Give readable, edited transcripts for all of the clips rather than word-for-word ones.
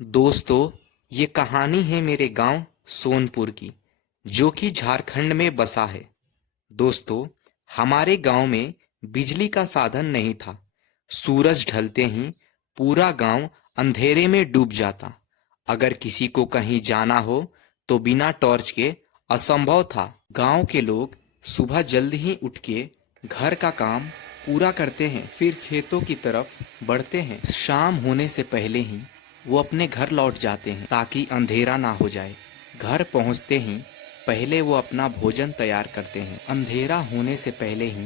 दोस्तों, ये कहानी है मेरे गांव सोनपुर की, जो कि झारखंड में बसा है। दोस्तों, हमारे गांव में बिजली का साधन नहीं था। सूरज ढलते ही पूरा गांव अंधेरे में डूब जाता। अगर किसी को कहीं जाना हो तो बिना टॉर्च के असंभव था। गांव के लोग सुबह जल्द ही उठ के घर का काम पूरा करते हैं, फिर खेतों की तरफ बढ़ते हैं। शाम होने से पहले ही वो अपने घर लौट जाते हैं ताकि अंधेरा ना हो जाए। घर पहुंचते ही पहले वो अपना भोजन तैयार करते हैं। अंधेरा होने से पहले ही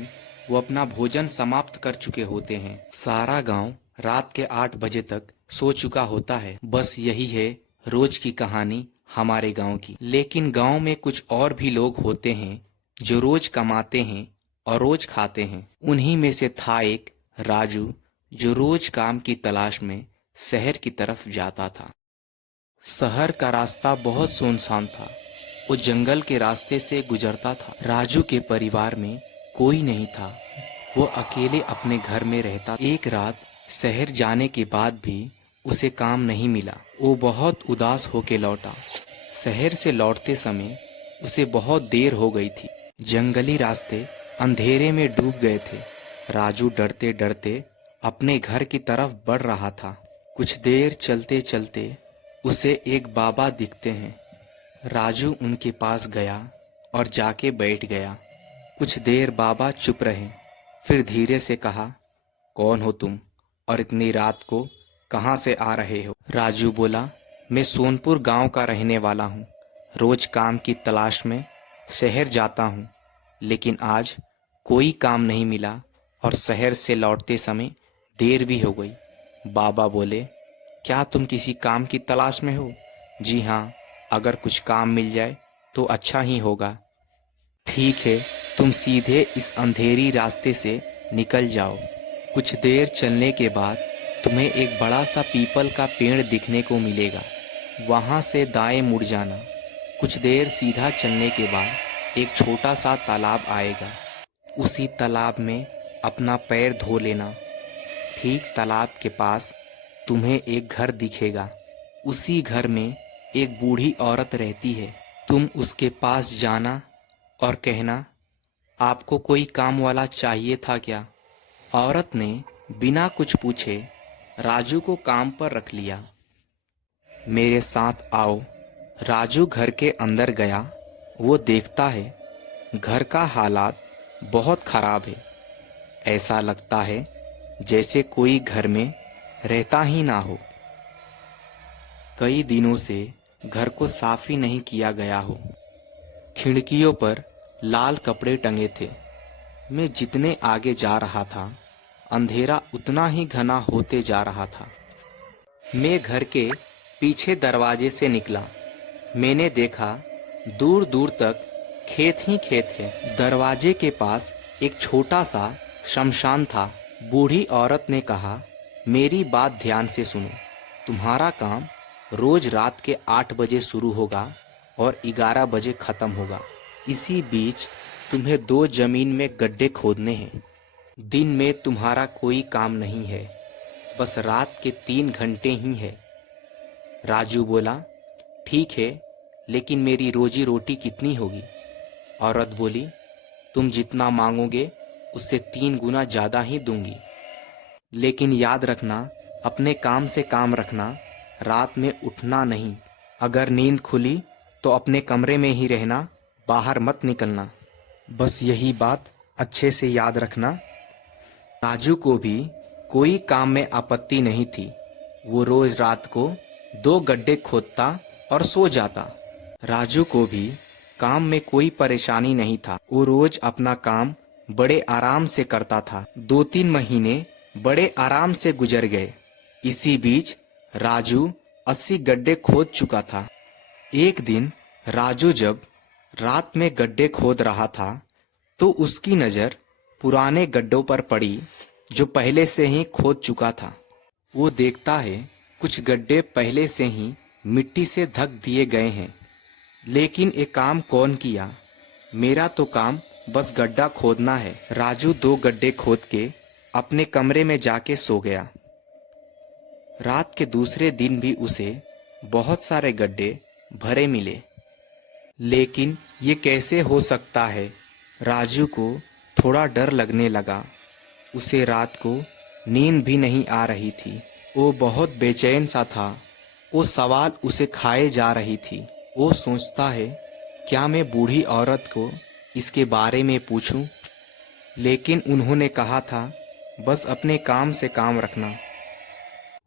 वो अपना भोजन समाप्त कर चुके होते हैं। सारा गांव रात के 8 बजे तक सो चुका होता है। बस यही है रोज की कहानी हमारे गांव की। लेकिन गांव में कुछ और भी लोग होते हैं जो रोज कमाते हैं और रोज खाते हैं। उन्हीं में से था एक राजू, जो रोज काम की तलाश में शहर की तरफ जाता था। शहर का रास्ता बहुत सुनसान था। वो जंगल के रास्ते से गुजरता था। राजू के परिवार में कोई नहीं था। वो अकेले अपने घर में रहता। एक रात शहर जाने के बाद भी उसे काम नहीं मिला। वो बहुत उदास होके लौटा। शहर से लौटते समय उसे बहुत देर हो गई थी। जंगली रास्ते अंधेरे में डूब गए थे। राजू डरते डरते अपने घर की तरफ बढ़ रहा था। कुछ देर चलते चलते उसे एक बाबा दिखते हैं। राजू उनके पास गया और जाके बैठ गया। कुछ देर बाबा चुप रहे, फिर धीरे से कहा, कौन हो तुम और इतनी रात को कहाँ से आ रहे हो? राजू बोला, मैं सोनपुर गांव का रहने वाला हूँ। रोज काम की तलाश में शहर जाता हूँ, लेकिन आज कोई काम नहीं मिला और शहर से लौटते समय देर भी हो गई। बाबा बोले, क्या तुम किसी काम की तलाश में हो? जी हाँ, अगर कुछ काम मिल जाए तो अच्छा ही होगा। ठीक है, तुम सीधे इस अंधेरी रास्ते से निकल जाओ। कुछ देर चलने के बाद तुम्हें एक बड़ा सा पीपल का पेड़ दिखने को मिलेगा। वहाँ से दाएं मुड़ जाना। कुछ देर सीधा चलने के बाद एक छोटा सा तालाब आएगा। उसी तालाब में अपना पैर धो लेना। ठीक तालाब के पास तुम्हें एक घर दिखेगा। उसी घर में एक बूढ़ी औरत रहती है। तुम उसके पास जाना और कहना, आपको कोई काम वाला चाहिए था क्या? औरत ने बिना कुछ पूछे राजू को काम पर रख लिया। मेरे साथ आओ। राजू घर के अंदर गया। वो देखता है घर का हालात बहुत खराब है। ऐसा लगता है जैसे कोई घर में रहता ही ना हो। कई दिनों से घर को साफ ही नहीं किया गया हो। खिड़कियों पर लाल कपड़े टंगे थे। मैं जितने आगे जा रहा था, अंधेरा उतना ही घना होते जा रहा था। मैं घर के पीछे दरवाजे से निकला। मैंने देखा दूर दूर तक खेत ही खेत है। दरवाजे के पास एक छोटा सा शमशान था। बूढ़ी औरत ने कहा, मेरी बात ध्यान से सुनो। तुम्हारा काम रोज रात के 8 बजे शुरू होगा और 11 बजे खत्म होगा। इसी बीच तुम्हें 2 जमीन में गड्ढे खोदने हैं। दिन में तुम्हारा कोई काम नहीं है, बस रात के 3 घंटे ही है। राजू बोला, ठीक है, लेकिन मेरी रोजी रोटी कितनी होगी? औरत बोली, तुम जितना मांगोगे उससे 3 गुना ज़्यादा ही दूंगी। लेकिन याद रखना, अपने काम से काम रखना, रात में उठना नहीं। अगर नींद खुली तो अपने कमरे में ही रहना, बाहर मत निकलना। बस यही बात अच्छे से याद रखना। राजू को भी कोई काम में आपत्ति नहीं थी। वो रोज रात को 2 गड्ढे खोदता और सो जाता। राजू को भी काम में कोई परेशानी नहीं था। वो रोज अपना काम बड़े आराम से करता था। 2-3 महीने बड़े आराम से गुजर गए। इसी बीच राजू 80 गड्ढे खोद चुका था। एक दिन राजू जब रात में गड्ढे खोद रहा था तो उसकी नज़र पुराने गड्ढों पर पड़ी जो पहले से ही खोद चुका था। वो देखता है कुछ गड्ढे पहले से ही मिट्टी से ढक दिए गए हैं। लेकिन ये काम कौन किया? मेरा तो काम बस गड्ढा खोदना है। राजू 2 गड्ढे खोद के अपने कमरे में जाके सो गया। रात के दूसरे दिन भी उसे बहुत सारे गड्ढे भरे मिले। लेकिन ये कैसे हो सकता है? राजू को थोड़ा डर लगने लगा। उसे रात को नींद भी नहीं आ रही थी। वो बहुत बेचैन सा था। वो सवाल उसे खाए जा रही थी। वो सोचता है, क्या मैं बूढ़ी औरत को इसके बारे में पूछूं? लेकिन उन्होंने कहा था, बस अपने काम से काम रखना।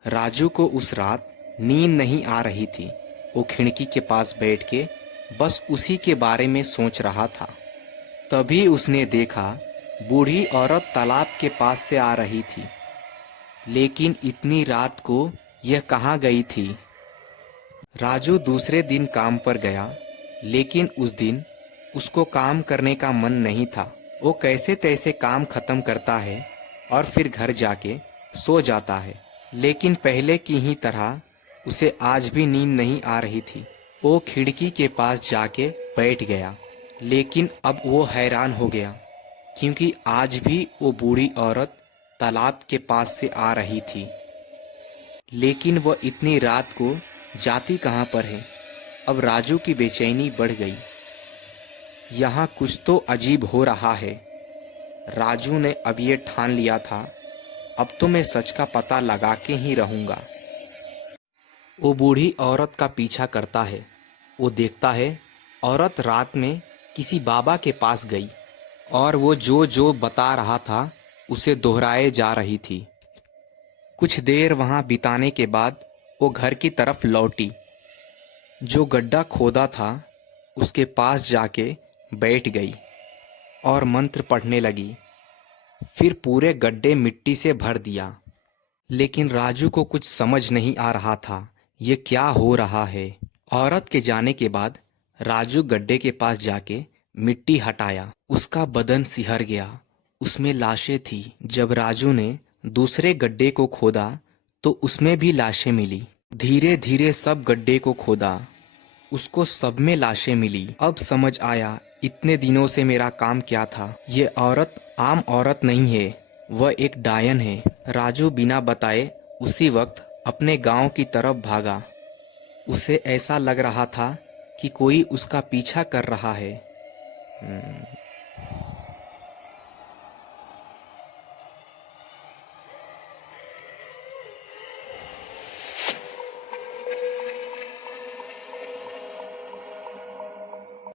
राजू को उस रात नींद नहीं आ रही थी। वो खिड़की के पास बैठ के बस उसी के बारे में सोच रहा था। तभी उसने देखा, बूढ़ी औरत तालाब के पास से आ रही थी। लेकिन इतनी रात को यह कहाँ गई थी? राजू दूसरे दिन काम पर गया, लेकिन उस दिन उसको काम करने का मन नहीं था। वो कैसे तैसे काम खत्म करता है और फिर घर जाके सो जाता है। लेकिन पहले की ही तरह उसे आज भी नींद नहीं आ रही थी। वो खिड़की के पास जाके बैठ गया, लेकिन अब वो हैरान हो गया, क्योंकि आज भी वो बूढ़ी औरत तालाब के पास से आ रही थी। लेकिन वह इतनी रात को जाती कहाँ पर है? अब राजू की बेचैनी बढ़ गई। यहाँ कुछ तो अजीब हो रहा है। राजू ने अब ये ठान लिया था, अब तो मैं सच का पता लगा के ही रहूँगा। वो बूढ़ी औरत का पीछा करता है। वो देखता है, औरत रात में किसी बाबा के पास गई और वो जो जो बता रहा था उसे दोहराए जा रही थी। कुछ देर वहाँ बिताने के बाद वो घर की तरफ लौटी। जो गड्ढा खोदा था उसके पास जाके बैठ गई और मंत्र पढ़ने लगी। फिर पूरे गड्ढे मिट्टी से भर दिया। लेकिन राजू को कुछ समझ नहीं आ रहा था, ये क्या हो रहा है। औरत के जाने के बाद राजू गड्ढे के पास जाके मिट्टी हटाया। उसका बदन सिहर गया। उसमें लाशें थी। जब राजू ने दूसरे गड्ढे को खोदा तो उसमें भी लाशें मिली। धीरे धीरे सब गड्ढे को खोदा, उसको सब में लाशें मिली। अब समझ आया, इतने दिनों से मेरा काम क्या था। ये औरत आम औरत नहीं है, वह एक डायन है। राजू बिना बताए उसी वक्त अपने गांव की तरफ भागा। उसे ऐसा लग रहा था कि कोई उसका पीछा कर रहा है।